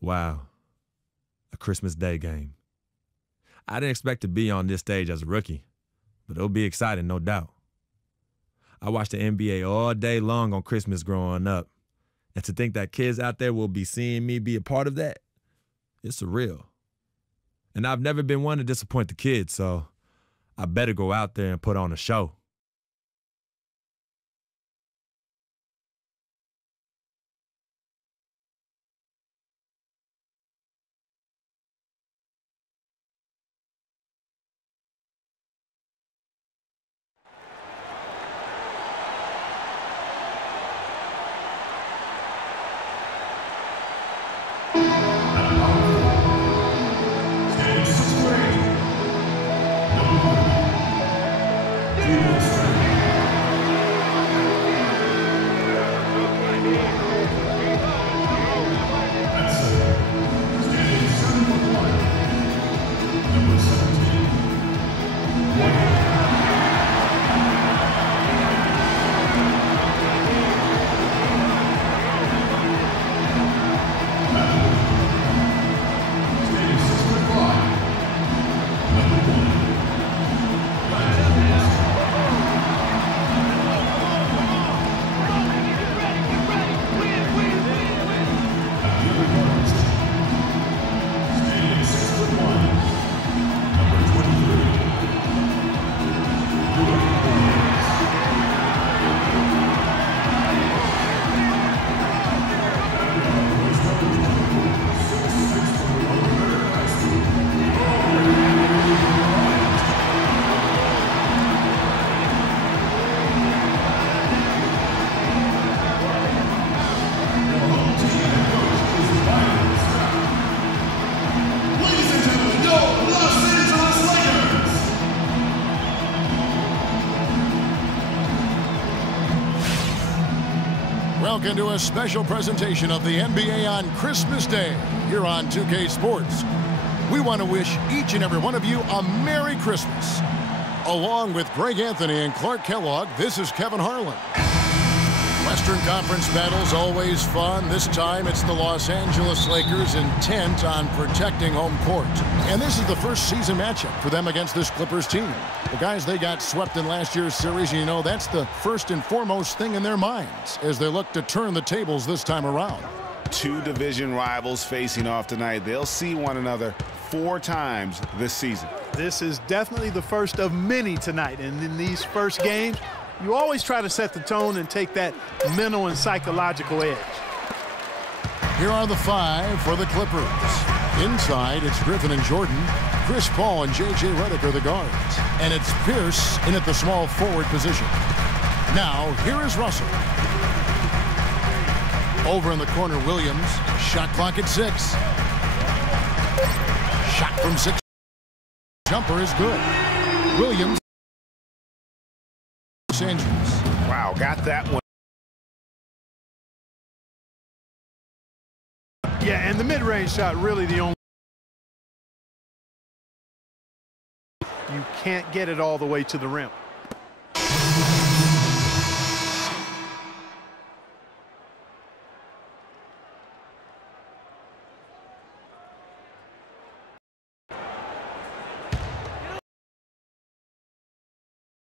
Wow. A Christmas Day game. I didn't expect to be on this stage as a rookie, but it'll be exciting, no doubt. I watched the NBA all day long on Christmas growing up, and to think that kids out there will be seeing me be a part of that, it's surreal. And I've never been one to disappoint the kids, so I better go out there and put on a show. Welcome to a special presentation of the NBA on Christmas Day here on 2K Sports. We want to wish each and every one of you a Merry Christmas. Along with Greg Anthony and Clark Kellogg, this is Kevin Harlan. Western Conference battles always fun. This time it's the Los Angeles Lakers intent on protecting home court. And this is the first season matchup for them against this Clippers team. The guys, they got swept in last year's series, and you know that's the first and foremost thing in their minds as they look to turn the tables this time around. Two division rivals facing off tonight. They'll see one another 4 times this season. This is definitely the first of many tonight, and in these first games, you always try to set the tone and take that mental and psychological edge. Here are the 5 for the Clippers. Inside, it's Griffin and Jordan. Chris Paul and J.J. Redick are the guards. And it's Pierce in at the small forward position. Now, here is Russell. Over in the corner, Williams. Shot clock at 6. Shot from 6. Jumper is good. Williams. Los Angeles. Wow, got that one. Yeah, and the mid-range shot really the only. You can't get it all the way to the rim.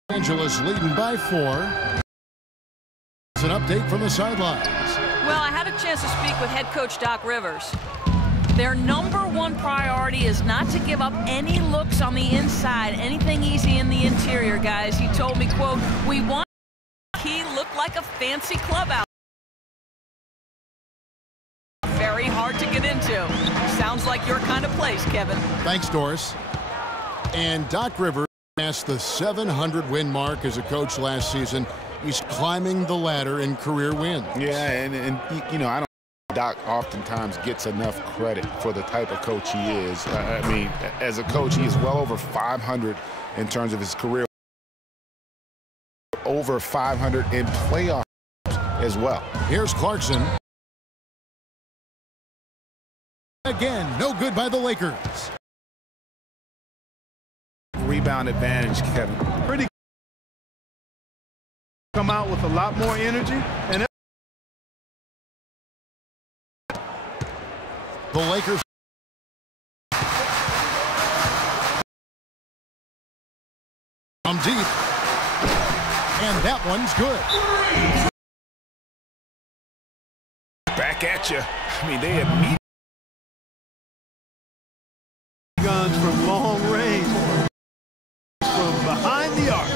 Angeles leading by 4. It's an update from the sidelines. Well, I had a chance to speak with head coach Doc Rivers. Their #1 priority is not to give up any looks on the inside, anything easy in the interior, guys. He told me, quote, "We want he look like a fancy club out. Very hard to get into. Sounds like your kind of place, Kevin." Thanks, Doris. And Doc Rivers passed the 700-win mark as a coach last season. He's climbing the ladder in career wins. Yeah, and you know, I don't think Doc oftentimes gets enough credit for the type of coach he is. I mean, as a coach, he is well over 500 in terms of his career. Over 500 in playoffs as well. Here's Clarkson. Again, no good by the Lakers. Rebound advantage, Kevin. Pretty come out with a lot more energy, and The Lakers. From deep. And that one's good. Back at you. I mean, they immediately. Guns from long range. From behind the arc.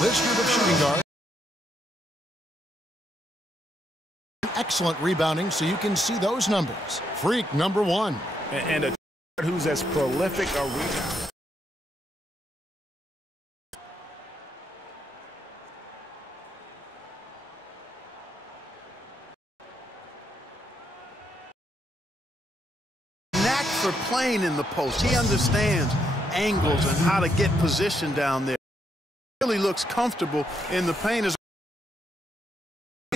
This group of shooting guards. Excellent rebounding, so you can see those numbers. Freq, number 1. And a who's as prolific a rebounder. Knack for playing in the post. He understands angles and how to get position down there. Really looks comfortable in the paint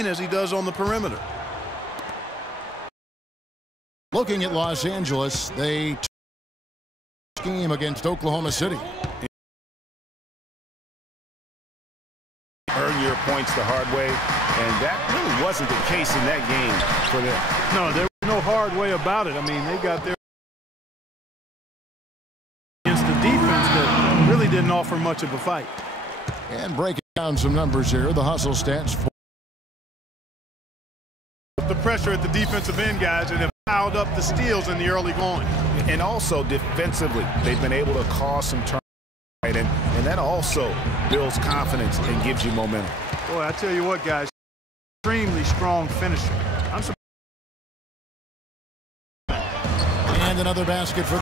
as he does on the perimeter. Looking at Los Angeles, they scheme against Oklahoma City. Earn your points the hard way, and that really wasn't the case in that game for them. No, there was no hard way about it. I mean, they got there against the defense that really didn't offer much of a fight. And breaking down some numbers here, the hustle stats. The pressure at the defensive end, guys, and have piled up the steals in the early going. And also defensively, they've been able to cause some turnovers, right? And that also builds confidence and gives you momentum. Boy, I tell you what, guys, extremely strong finisher. I'm surprised. And another basket for.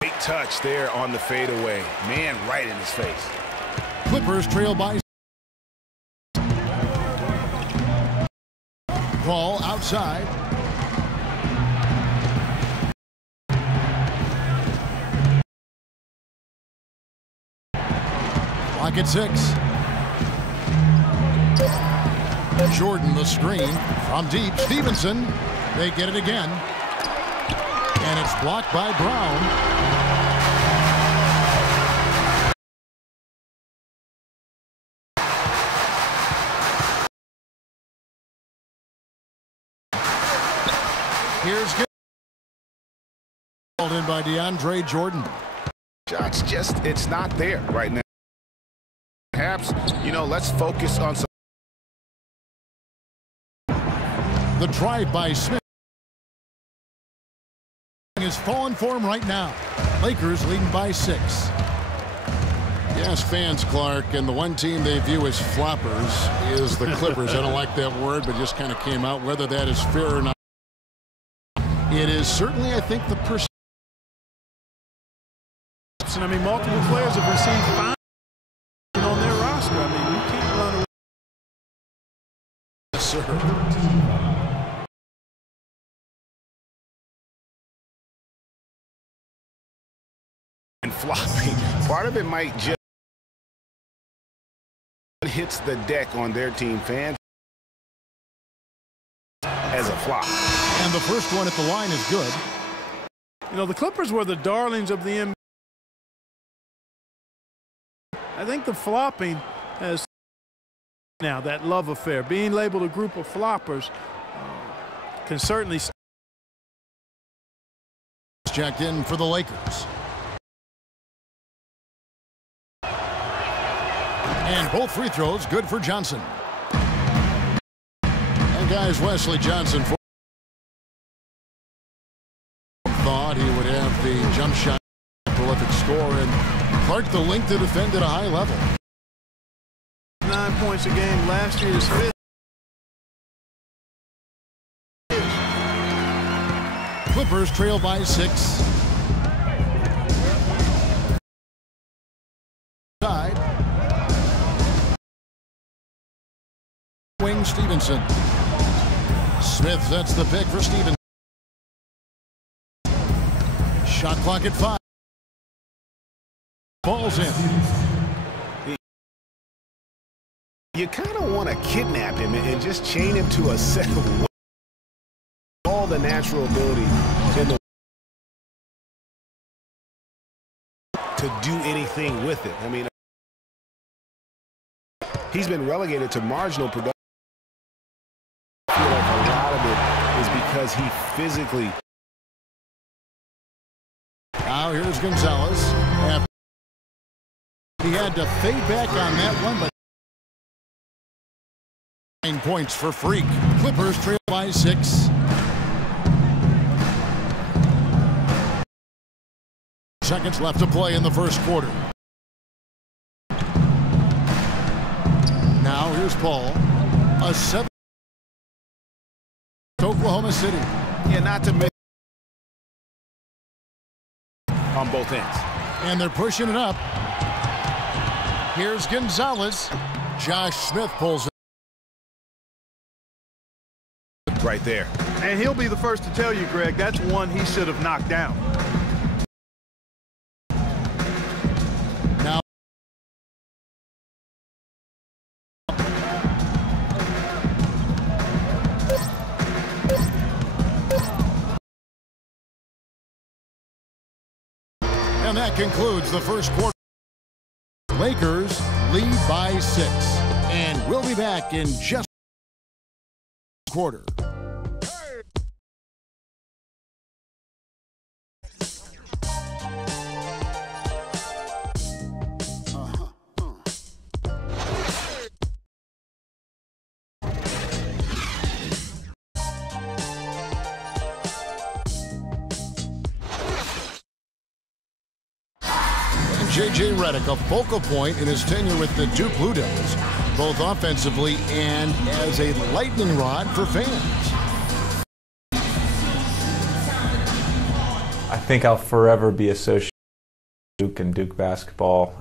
Great touch there on the fadeaway. Man, right in his face. Clippers trail by. Ball outside. Clock at 6. Jordan the screen from deep. Stevenson. They get it again. And it's blocked by Brown. Here's good. Called in by DeAndre Jordan. Shots just, it's not there right now. Perhaps, you know, let's focus on some. The drive by Smith is falling for him right now. Lakers leading by 6. Yes, fans, Clark, and the one team they view as floppers is the Clippers. I don't like that word, but just kind of came out. Whether that is fair or not, it is certainly, I think, the person. I mean, multiple players have received fines on their roster. I mean, you can't run away. Yes, sir. And flopping. Part of it might just hits the deck on their team, fans, as a flop. And the first one at the line is good. You know, the Clippers were the darlings of the NBA. I think the flopping has now that love affair. Being labeled a group of floppers can certainly. Checked in for the Lakers. And both free throws good for Johnson. And guys, Wesley Johnson for a jump shot, prolific score, and Clark the length to defend at a high level. 9 points a game. Last year's fifth. Clippers trail by 6. Side. Wing Stevenson. Smith sets the pick for Stevenson. Shot clock at 5. Ball's in. You kind of want to kidnap him and just chain him to a set of all the natural ability in the to do anything with it. I mean, he's been relegated to marginal production. I feel like a lot of it is because he physically. Now here's Gonzalez. He had to fade back on that one, but 9 points for Freq. Clippers trail by 6. Seconds left to play in the first quarter. Now here's Paul. A 7. Oklahoma City. Yeah, not to make on both ends. And they're pushing it up. Here's Gonzalez. Josh Smith pulls it. Right there. And he'll be the first to tell you, Greg, that's one he should have knocked down. Now and that concludes the first quarter. Lakers lead by 6. And we'll be back in just a quarter. J.J. Redick, a focal point in his tenure with the Duke Blue Devils, both offensively and as a lightning rod for fans. I think I'll forever be associated with Duke and Duke basketball.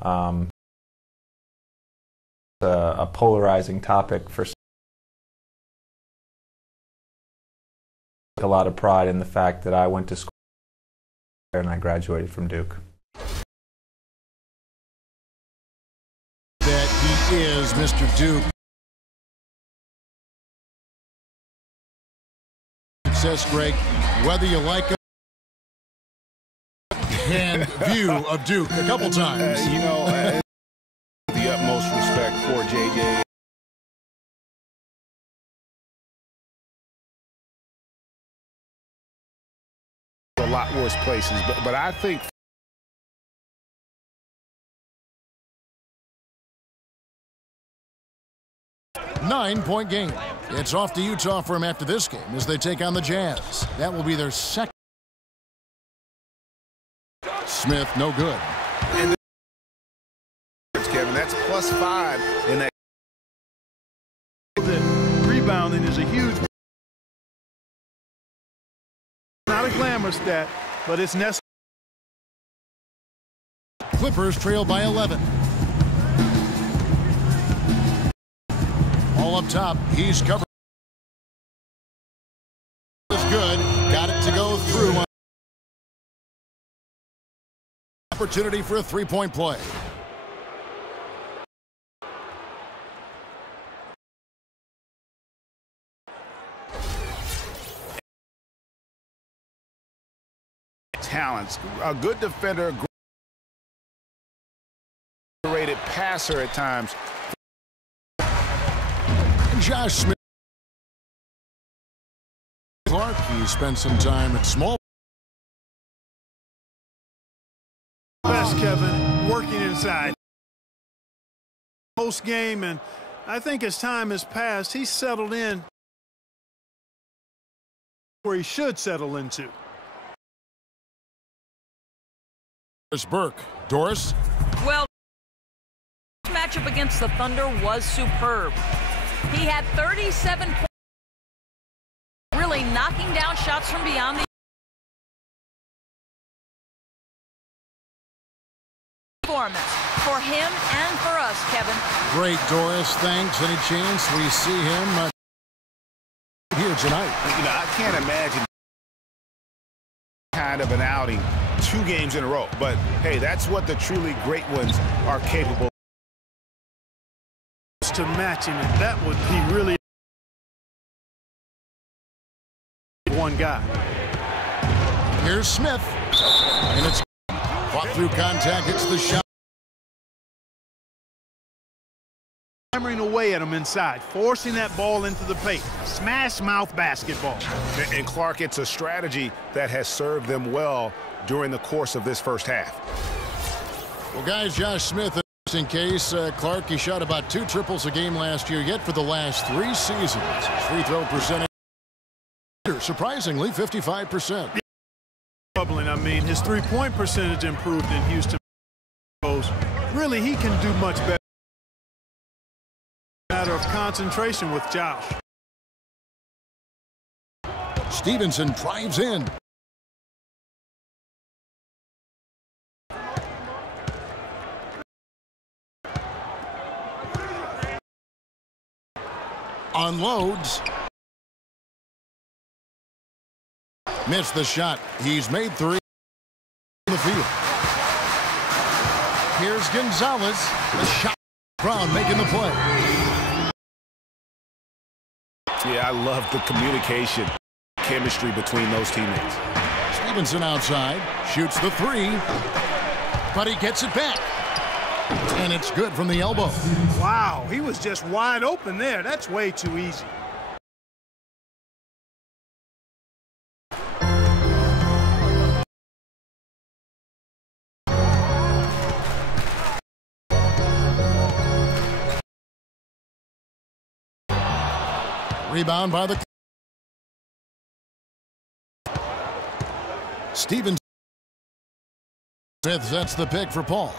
A polarizing topic for a lot of pride in the fact that I went to school there and I graduated from Duke. That he is Mr. Duke. Success, Greg, whether you like him and view of Duke a couple times. You know, the utmost respect for J.J. A lot worse places, but I think 9-point game. It's off to Utah for him after this game as they take on the Jazz. That will be their second. Smith, no good. And Kevin, that's +5 in that. The rebounding is a huge, not a glamour stat, but it's necessary. Clippers trail by 11. All up top, he's covered. Is good. Got it to go through. Opportunity for a three-point play. Talents, a good defender, rated passer at times. Josh Smith. Clark, he spent some time at small. Best, Kevin, working inside. Post game, and I think as time has passed, he's settled in where he should settle into. Burke. Doris? Well, this matchup against the Thunder was superb. He had 37 points, really knocking down shots from beyond the performance for him and for us, Kevin. Great, Doris. Thanks. Any chance we see him here tonight? You know, I can't imagine kind of an outing 2 games in a row. But, hey, that's what the truly great ones are capable of. To match him, and that would be really one guy. Here's Smith. And it's fought through contact. It's the shot. Hammering away at him inside, forcing that ball into the paint. Smash mouth basketball. And Clark, it's a strategy that has served them well during the course of this first half. Well, guys, Josh Smith, in case, Clark, he shot about 2 triples a game last year, yet for the last 3 seasons, his free throw percentage, surprisingly, 55%. Troubling, I mean, his three-point percentage improved in Houston. Really, he can do much better. Matter of concentration with Josh. Stevenson drives in. Unloads. Missed the shot. He's made 3 in the field. Here's Gonzalez. The shot. Brown making the play. Yeah, I love the communication, chemistry between those teammates. Stevenson outside. Shoots the 3. But he gets it back. And it's good from the elbow. Wow, he was just wide open there. That's way too easy. Rebound by the Stevens. Smith sets the pick for Paul.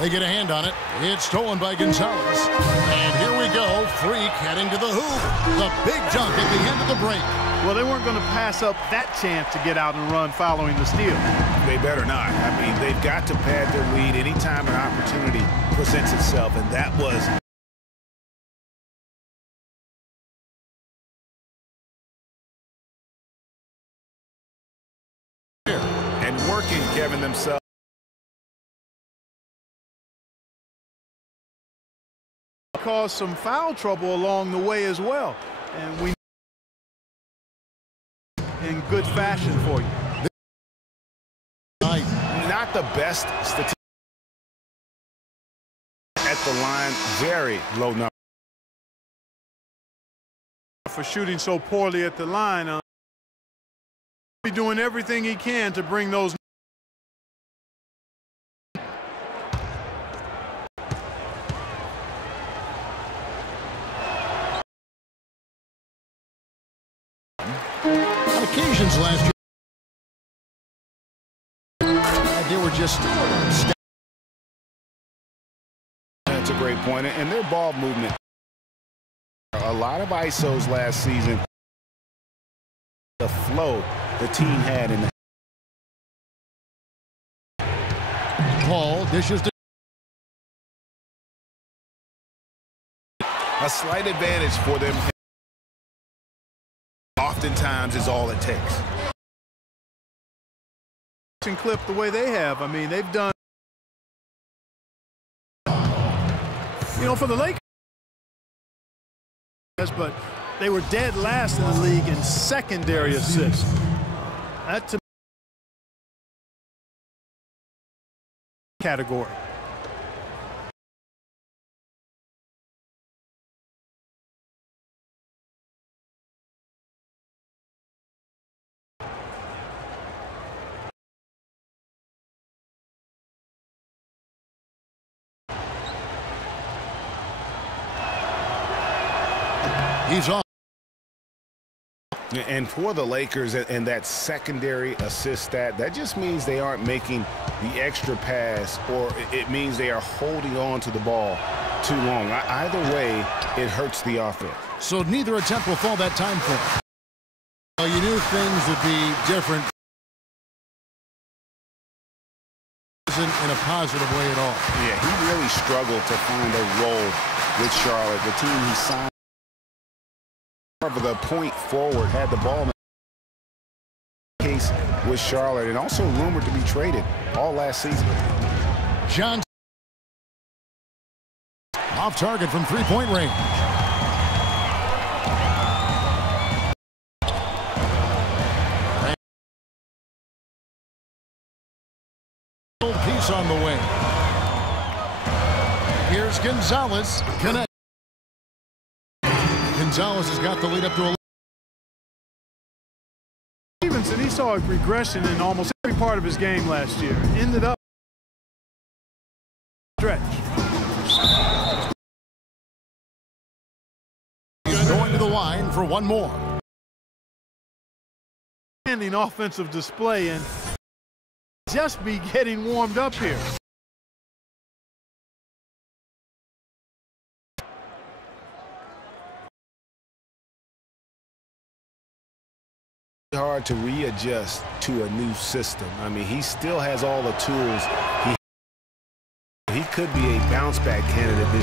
They get a hand on it. It's stolen by Gonzalez. And here we go. Freq heading to the hoop. The big dunk at the end of the break. Well, they weren't going to pass up that chance to get out and run following the steal. They better not. I mean, they've got to pad their lead anytime an opportunity presents itself, and that was and working, Kevin, themselves. Caused some foul trouble along the way as well, and we in good fashion for you. Not the best statistic at the line, very low number For shooting so poorly at the line, be doing everything he can to bring those. Occasions last year. They were just. That's a great point. And their ball movement. A lot of ISOs last season. The flow the team had in the. Paul dishes to. A slight advantage for them. Oftentimes is all it takes. And clip the way they have. I mean, they've done. You know, for the Lakers, but they were dead last in the league in secondary assists. That to category. He's off. And for the Lakers and that secondary assist stat, that just means they aren't making the extra pass, or it means they are holding on to the ball too long. Either way, it hurts the offense. So neither attempt will fall that time for him. Well, you knew things would be different. Isn't in a positive way at all. Yeah, he really struggled to find a role with Charlotte. The team he signed for the point forward had the ball in the case with Charlotte, and also rumored to be traded all last season. John off target from three-point range. Piece on the way. Here's Gonzalez. Connect. Gonzalez has got the lead up to 11. Stevenson, he saw a regression in almost every part of his game last year. Ended up stretch. He's going to the line for one more. Standing offensive display and just be getting warmed up here. Hard to readjust to a new system. I mean, he still has all the tools. He could be a bounce back candidate.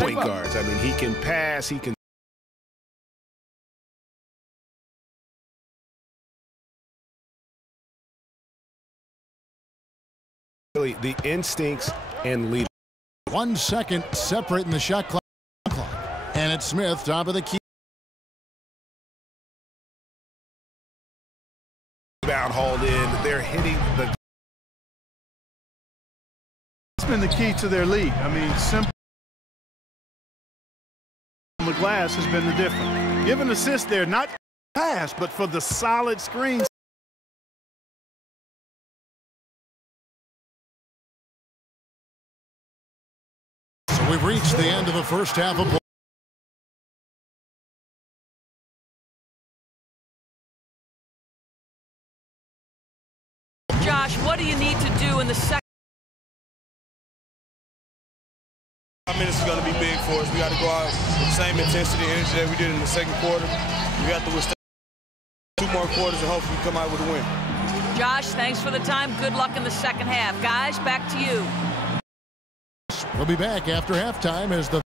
Point guards. I mean, he can pass, he can. Really, the instincts and leadership. 1 second separating the shot clock. And it's Smith, top of the key. Rebound hauled in. They're hitting the. It's been the key to their lead. I mean, simple. On the glass has been the difference. Give an assist there, not pass, but for the solid screens. We've reached the end of the first half of play. Josh, what do you need to do in the second? 5 minutes is going to be big for us. We got to go out with the same intensity and energy that we did in the second quarter. We got to withstand 2 more quarters and hopefully come out with a win. Josh, thanks for the time. Good luck in the second half. Guys, back to you. We'll be back after halftime as the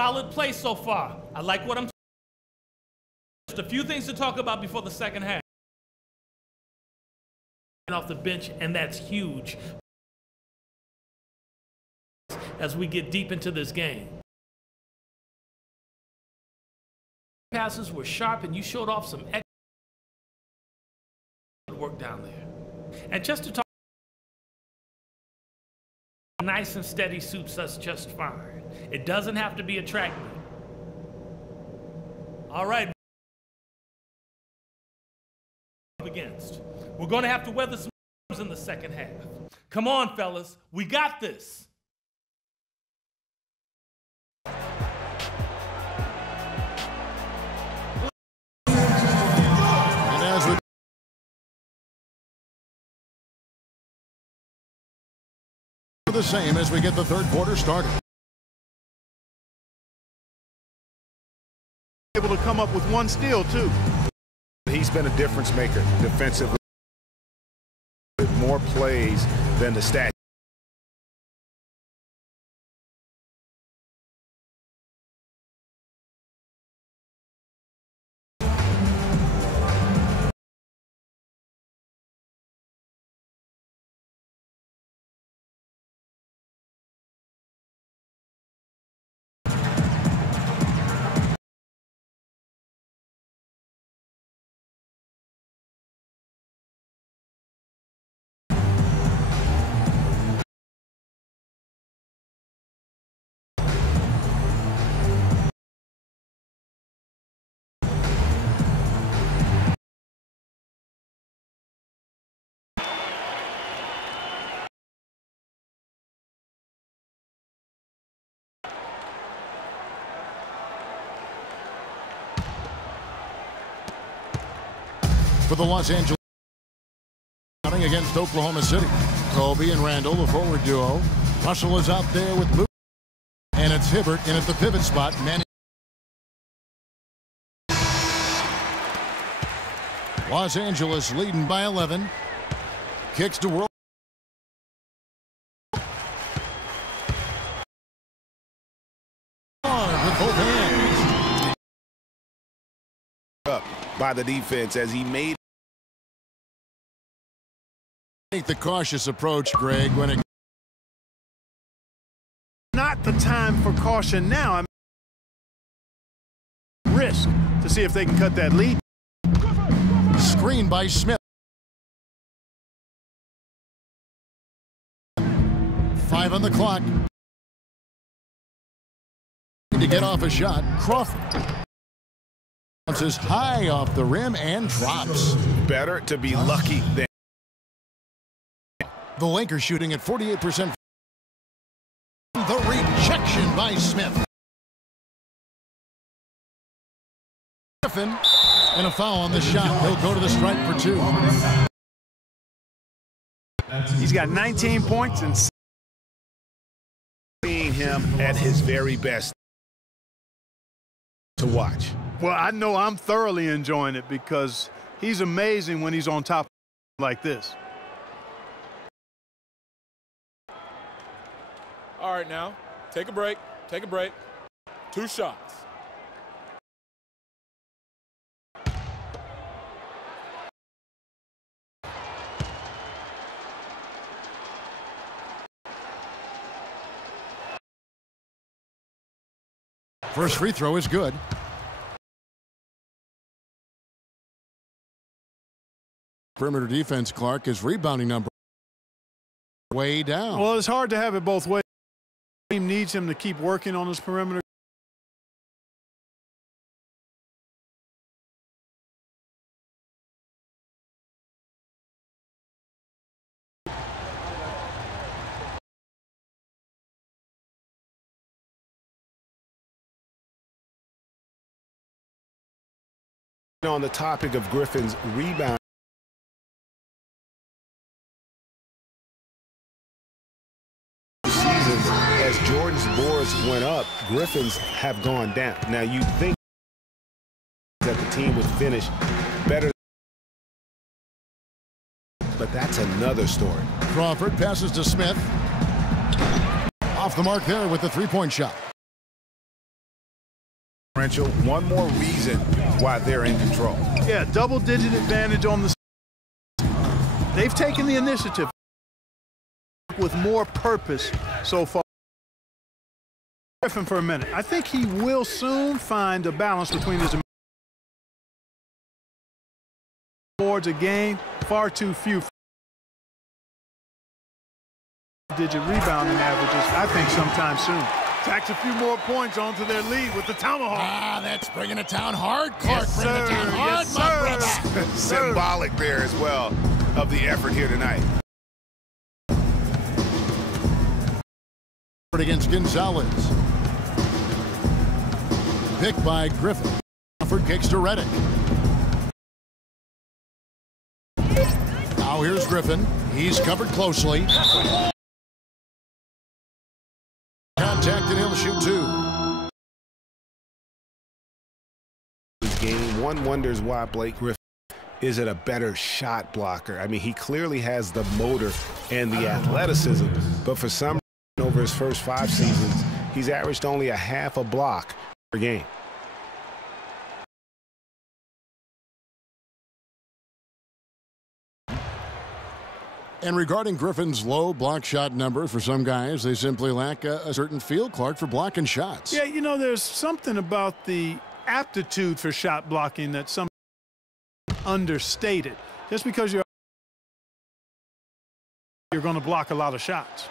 solid play so far. I like what I'm. Just a few things to talk about before the second half. Off the bench, and that's huge as we get deep into this game. Passes were sharp, and you showed off some excellent work down there. And just to talk, nice and steady suits us just fine. It doesn't have to be a track meet. All right. Against. We're going to have to weather some storms in the second half. Come on, fellas. We got this. and as we the same as we get the third quarter started. Able to come up with 1 steal, too. He's been a difference maker defensively. With more plays than the stat. for the Los Angeles against Oklahoma City. Kobe and Randall, the forward duo. Russell is out there with Luke. And it's Hibbert in at the pivot spot. Manning. Los Angeles leading by 11. Kicks to World. With both hands. Up by the defense as he made. Take the cautious approach, Greg, when it. Not the time for caution now. I mean, risk to see if they can cut that lead. Screen by Smith. 5 on the clock. To get off a shot, Crawford bounces high off the rim and drops. Better to be lucky than. The Lakers shooting at 48%. The rejection by Smith. Griffin and a foul on the shot. He'll go to the strike for 2. He's got 19 points and Seeing him at his very best to watch. well, I know I'm thoroughly enjoying it because he's amazing when he's on top like this. All right, now, take a break. Take a break. 2 shots. First free throw is good. Perimeter defense, Clark, is rebounding number way down. Well, it's hard to have it both ways. The team needs him to keep working on his perimeter. On the topic of Griffin's rebound. Seasons, as Jordan's boards went up, Griffin's have gone down. Now you think that the team would finish better, but that's another story. Crawford passes to Smith. Off the mark there with the three-point shot. One more reason why they're in control. Yeah, double-digit advantage on the. They've taken the initiative with more purpose so far. Griffin for a minute. I think he will soon find a balance between his boards a game. Far too few digit rebounding averages. I think sometime soon. Tacks a few more points onto their lead with the tomahawk. Ah, that's bringing it down hard. Clark, Yes, bring it down hard, yes, my sir. brother. Symbolic there as well of the effort here tonight. Against Gonzalez. Picked by Griffin. Crawford kicks to Reddick. Now here's Griffin. He's covered closely. Contact and he'll shoot 2. Game one wonders why Blake Griffin isn't a better shot blocker. I mean, he clearly has the motor and the athleticism, but for some reason over his first 5 seasons, he's averaged only a half a block per game. And regarding Griffin's low block shot number, for some guys, they simply lack a certain feel, Clark, for blocking shots. Yeah, you know, there's something about the aptitude for shot blocking that some understated. Just because you're going to block a lot of shots.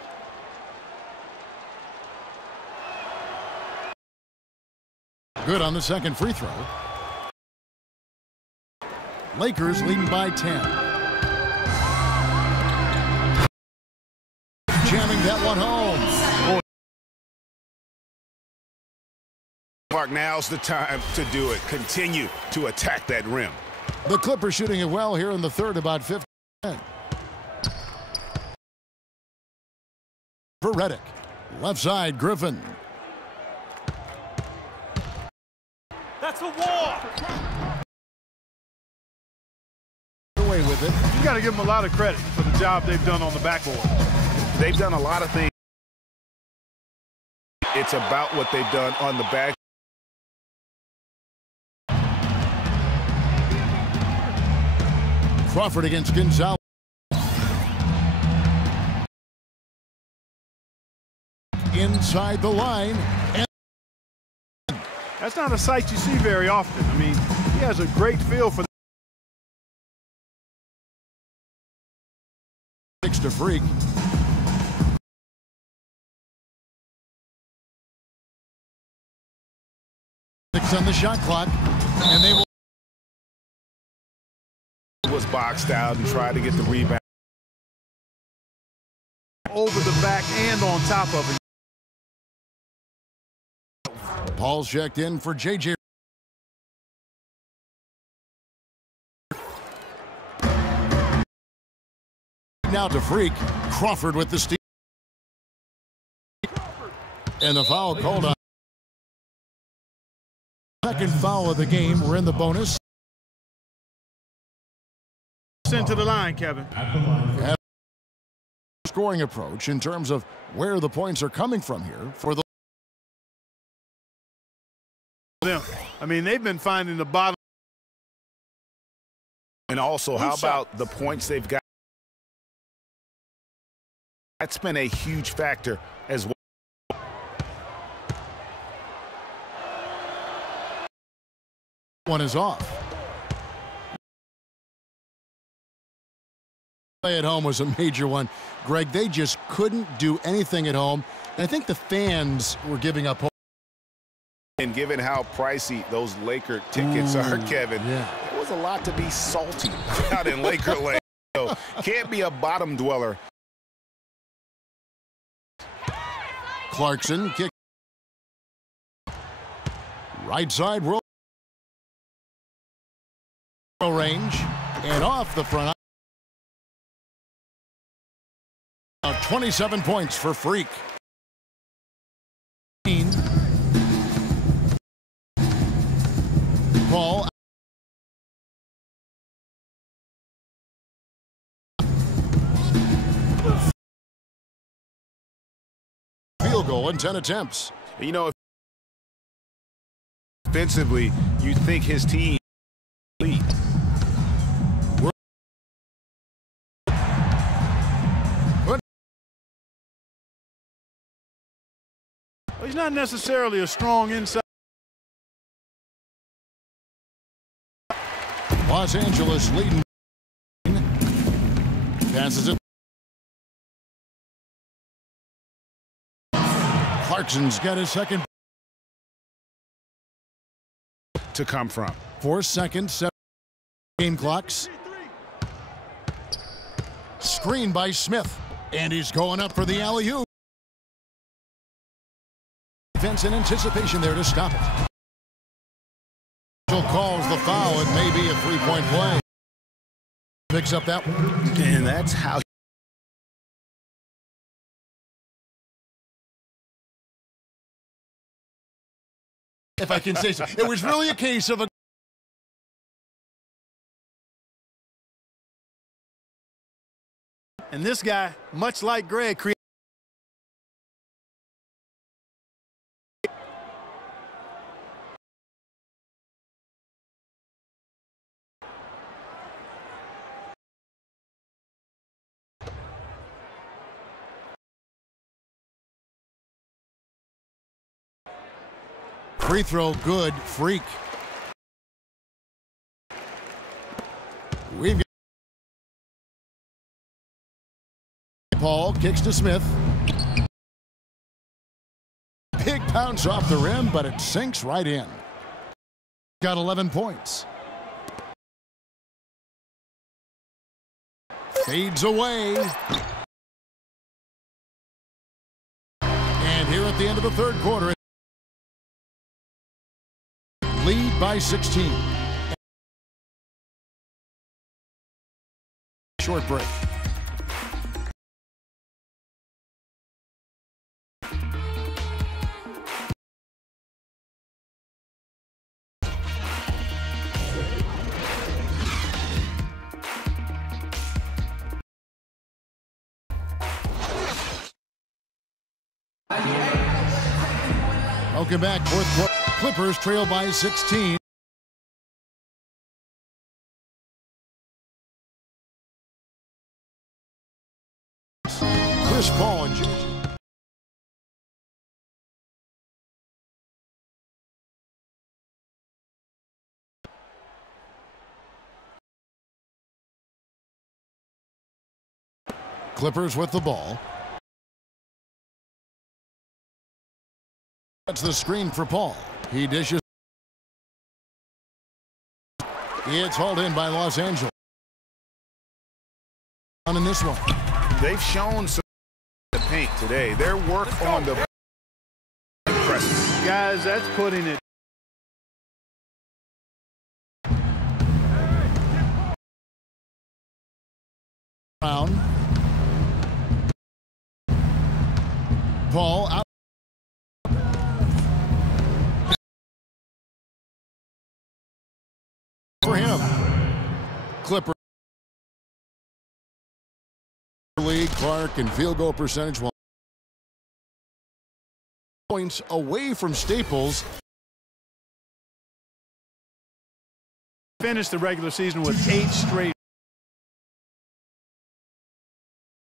Good on the second free throw. Lakers leading by 10. Jamming that one home. Mark, now's the time to do it. Continue to attack that rim. The Clippers shooting it well here in the third, about 50%. For Redick. Left side, Griffin. That's a walk. Away with it. You got to give them a lot of credit for the job they've done on the backboard. They've done a lot of things. It's about what they've done on the back. Crawford against Gonzalez. Inside the line. And that's not a sight you see very often. I mean, he has a great feel for to Freq. On the shot clock, and they will. Was boxed out and tried to get the rebound. Over the back and on top of it. Paul's checked in for J.J. Now to Freq. Crawford with the steal. And the foul called on. Second foul of the game. We're in the bonus. Send to the line, Kevin. Scoring approach in terms of where the points are coming from here for the. I mean, they've been finding the bottom. And also, how about the points they've got? That's been a huge factor as well. One is off. Play at home was a major one. Greg, they just couldn't do anything at home. And I think the fans were giving up hope. And given how pricey those Laker tickets are, Kevin, there was a lot to be salty out in Laker Lane. So can't be a bottom dweller. Clarkson kick. Right side roll. Range and off the front. 27 points for Freq. Paul. Field goal in 10 attempts. You know, offensively, you think his team lead. He's not necessarily a strong inside. Los Angeles leading. Passes it. Clarkson's got his second. To come from. 4 seconds, 7 game clocks. Screen by Smith. And he's going up for the alley-oop. Defense in anticipation there to stop it. Calls the foul. It may be a three-point play. Picks up that one. And that's how. If I can say so. It was really a case of a. And this guy, much like Greg, created. Free throw good. Freq. We've got Paul kicks to Smith. Big bounce off the rim, but it sinks right in. Got 11 points. Fades away. And here at the end of the third quarter, lead by 16. Short break. Welcome back. Fourth quarter. Clippers trail by 16. Chris Paul and James. Clippers with the ball. That's the screen for Paul. He dishes. It's hauled in by Los Angeles. On in this one. They've shown some the paint today. Their work on the impressive. Guys, that's putting it. Brown. Paul out. For him. Clipper. League, Clark, and field goal percentage. Points away from Staples. Finished the regular season with 8 straight.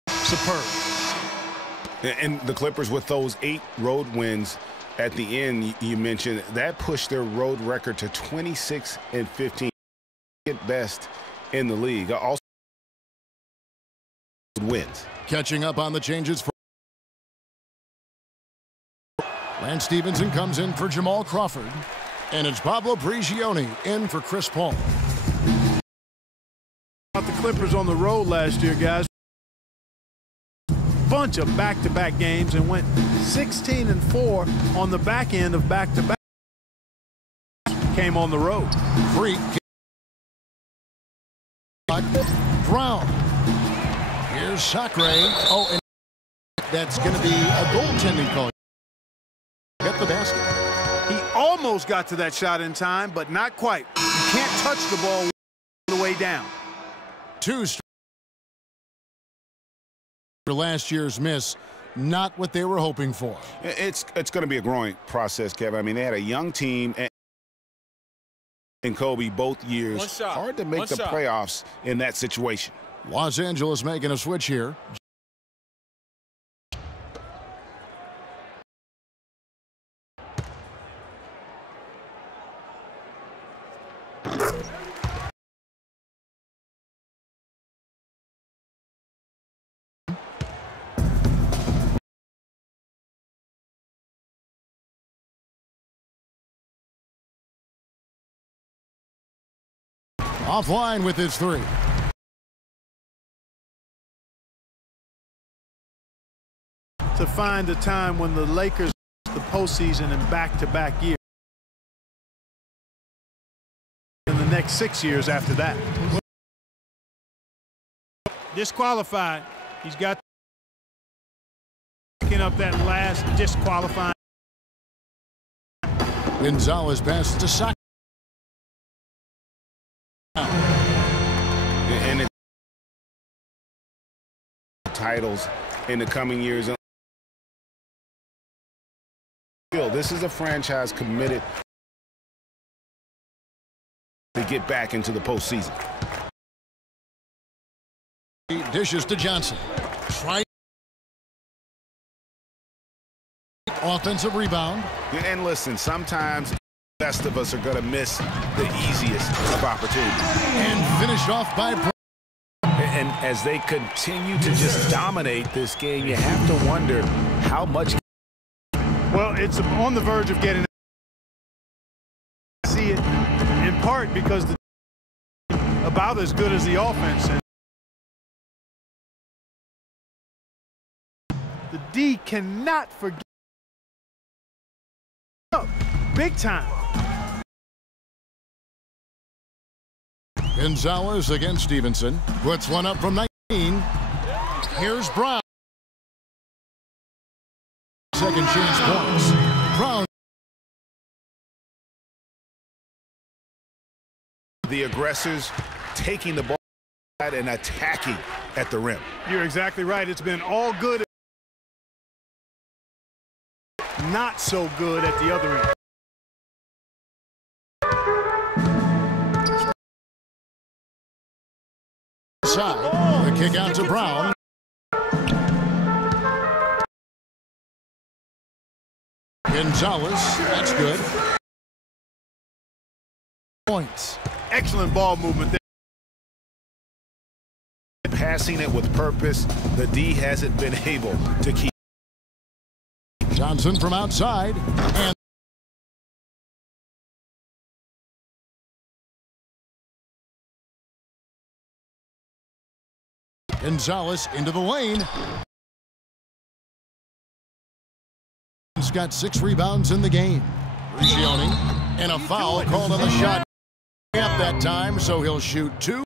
Superb. And the Clippers with those 8 road wins at the end, you mentioned, that pushed their road record to 26-15. At best in the league. Also wins. Catching up on the changes for Lance Stevenson comes in for Jamal Crawford, and it's Pablo Prigioni in for Chris Paul. The Clippers on the road last year, guys. Bunch of back-to-back games and went 16-4 on the back end of back-to-back. Came on the road. Freq. Brown. Here's Sacre. Oh, and that's going to be a goaltending call. Get the basket. He almost got to that shot in time, but not quite. You can't touch the ball the way down. 2 for last year's miss, not what they were hoping for. It's going to be a growing process, Kevin. I mean, they had a young team and Kobe both years. Hard to make the playoffs in that situation. Los Angeles making a switch here. Offline with his 3. To find a time when the Lakers the postseason in back-to-back years. In the next 6 years after that. Disqualified. He's got picking up that last disqualifying. Gonzalez passes to Sacre. And titles in the coming years. This is a franchise committed to get back into the postseason. He dishes to Johnson. Offensive rebound. And listen, sometimes the best of us are going to miss the easiest of opportunities. And finished off by Brown. And as they continue to just dominate this game, you have to wonder how much. Well, it's on the verge of getting. See it in part because the about as good as the offense. And the D cannot forget. Big time. Gonzalez against Stevenson. Puts one up from 19. Here's Brown. Second chance points. Brown. The aggressors taking the ball and attacking at the rim. You're exactly right. It's been all good. Not so good at the other end. Side. The kick out to Brown. Gonzalez. That's good. Points. Excellent ball movement there. Passing it with purpose. The D hasn't been able to keep. Johnson from outside. And Gonzalez into the lane. He's got 6 rebounds in the game. Prigioni, and a foul called on the shot at that time, so he'll shoot 2.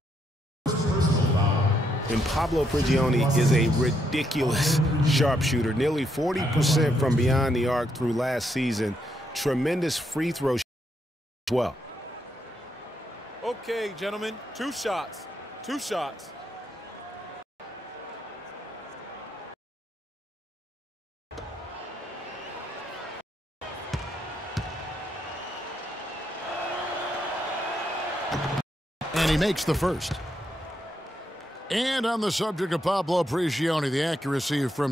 And Pablo Prigioni is a ridiculous sharpshooter. Nearly 40% from beyond the arc through last season. Tremendous free throw as well. Okay, gentlemen, 2 shots. 2 shots. And he makes the first. And on the subject of Pablo Prigioni, the accuracy from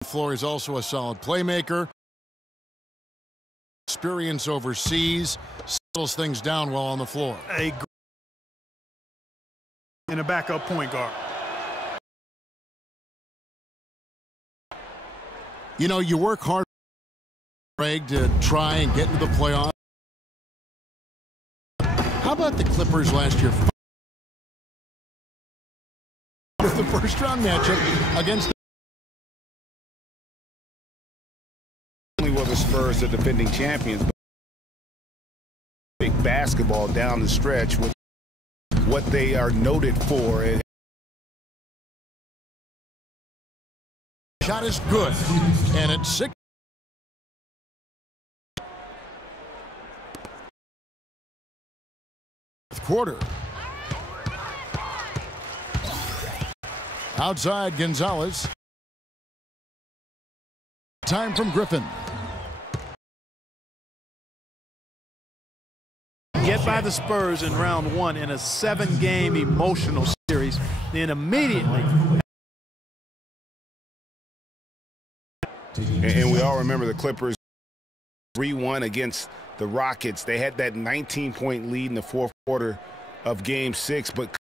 the floor is also a solid playmaker. Experience overseas, settles things down well on the floor. And a backup point guard. You know, you work hard, Greg, to try and get into the playoffs. How about the Clippers last year? With the first-round matchup against Only were the Spurs the defending champions. Big basketball down the stretch with what they are noted for. Shot is good, and it's 6. Quarter. Outside Gonzalez. Time from Griffin. Get by the Spurs in round 1 in a 7-game emotional series, then immediately. And we all remember the Clippers 3-1 against the Rockets. They had that 19-point lead in the 4th quarter of Game 6, but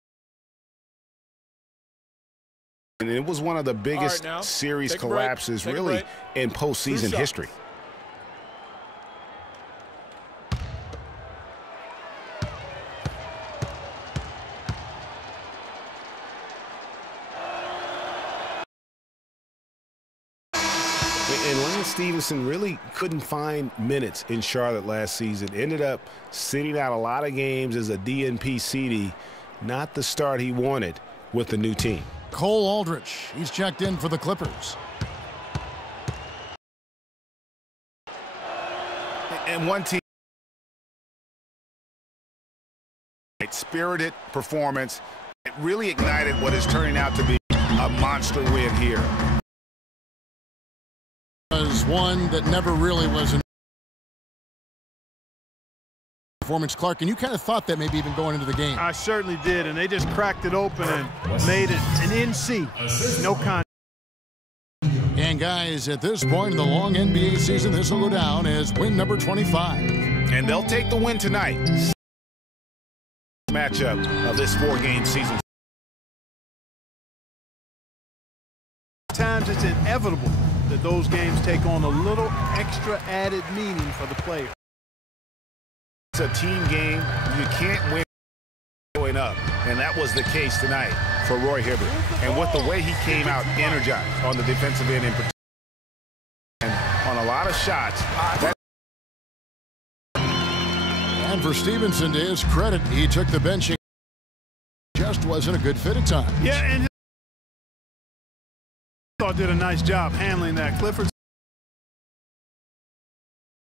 and it was one of the biggest series collapses really in postseason history. And Lance Stevenson really couldn't find minutes in Charlotte last season. Ended up sitting out a lot of games as a DNP CD. Not the start he wanted with the new team. Cole Aldrich, he's checked in for the Clippers. And one team, spirited performance. It really ignited what is turning out to be a monster win here. Was one that never really was in performance, Clark, and you kind of thought that maybe even going into the game. I certainly did, and they just cracked it open and made it an NC. No contact. And guys, at this point in the long NBA season, this will go down as win number 25. And they'll take the win tonight. Matchup of this 4-game season. Sometimes it's inevitable that those games take on a little extra added meaning for the player. It's a team game. You can't win going up, and that was the case tonight for Roy Hibbert. And with the way he came out energized on the defensive end in particular, and on a lot of shots. And for Stevenson, to his credit, he took the benching. Just wasn't a good fit at times. Yeah, and thought did a nice job handling that. Clifford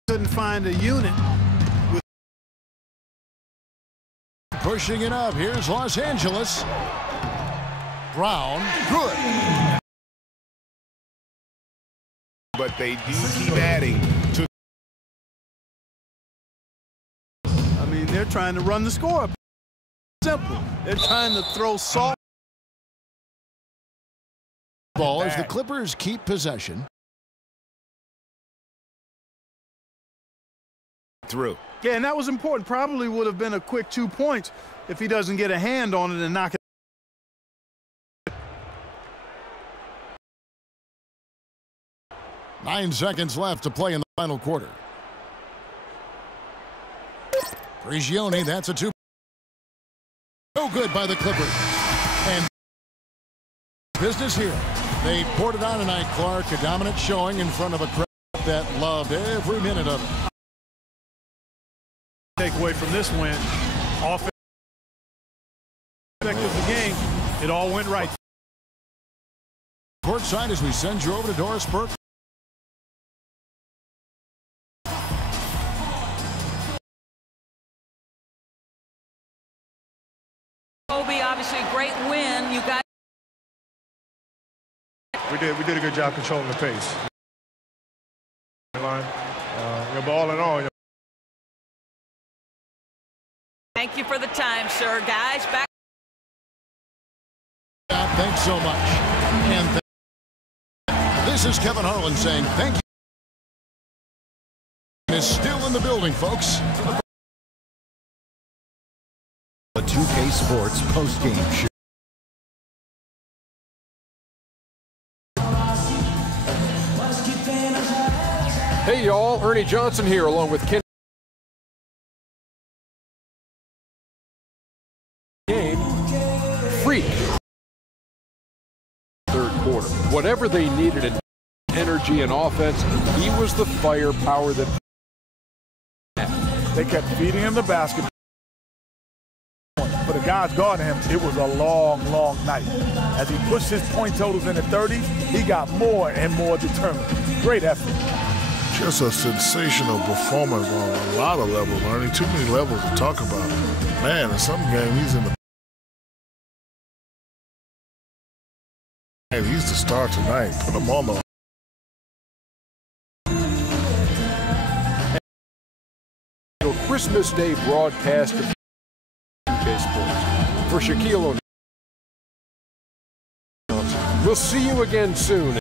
couldn't find a unit. Pushing it up. Here's Los Angeles. Brown, good. But they do keep adding to. I mean, they're trying to run the score up. Simple. They're trying to throw salt. Ball as the Clippers keep possession. Through. Yeah, and that was important. Probably would have been a quick 2 points if he doesn't get a hand on it and knock it. 9 seconds left to play in the final quarter. Prigioni, that's a 2. No good by the Clippers. And business here. They poured it on tonight, Clark. A dominant showing in front of a crowd that loved every minute of it. Take away from this win, offense of the game, it all went right. Courtside as we send you over to Doris Burke. Kobe, obviously a great win. You guys. We did a good job controlling the pace. But all in all, Thank you for the time, sir. Guys, back. Thanks so much. And this is Kevin Harlan saying thank you. Is still in the building, folks. The 2K Sports postgame show. Hey, y'all. Ernie Johnson here, along with Ken. Game. Freq. Third quarter. Whatever they needed in energy and offense, he was the firepower that. they kept feeding him the basketball. For the guys guarding him, it was a long, long night. As he pushed his point totals in the 30s, he got more and more determined. Great effort. Just a sensational performance on a lot of levels, Ernie. Too many levels to talk about. Man, in some game, he's in the. And he's the star tonight. Put him on the. Christmas Day broadcast of 2K Sports. For Shaquille O'Neal. We'll see you again soon.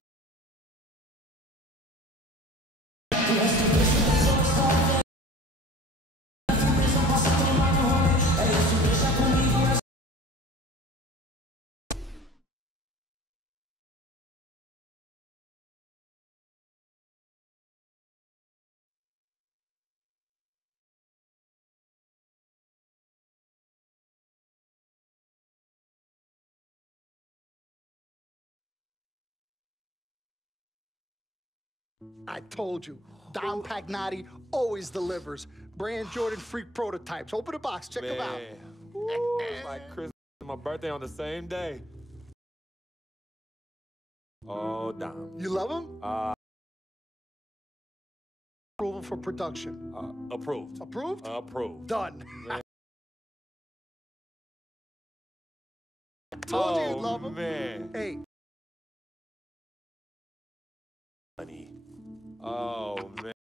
I told you, Dom Pagnotti always delivers. Brand Jordan Freq prototypes. Open the box, check them out. Ooh, like Christmas and my birthday on the same day. Oh, Dom. You love them? Approval for production. Approved. Approved? Approved. Done. Yeah. Told you you'd love them. Man. Hey. Honey. Oh, man.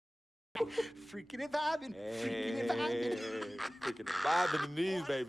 Freaking and vibing. Freaking and vibing. Freaking and vibing in these, baby.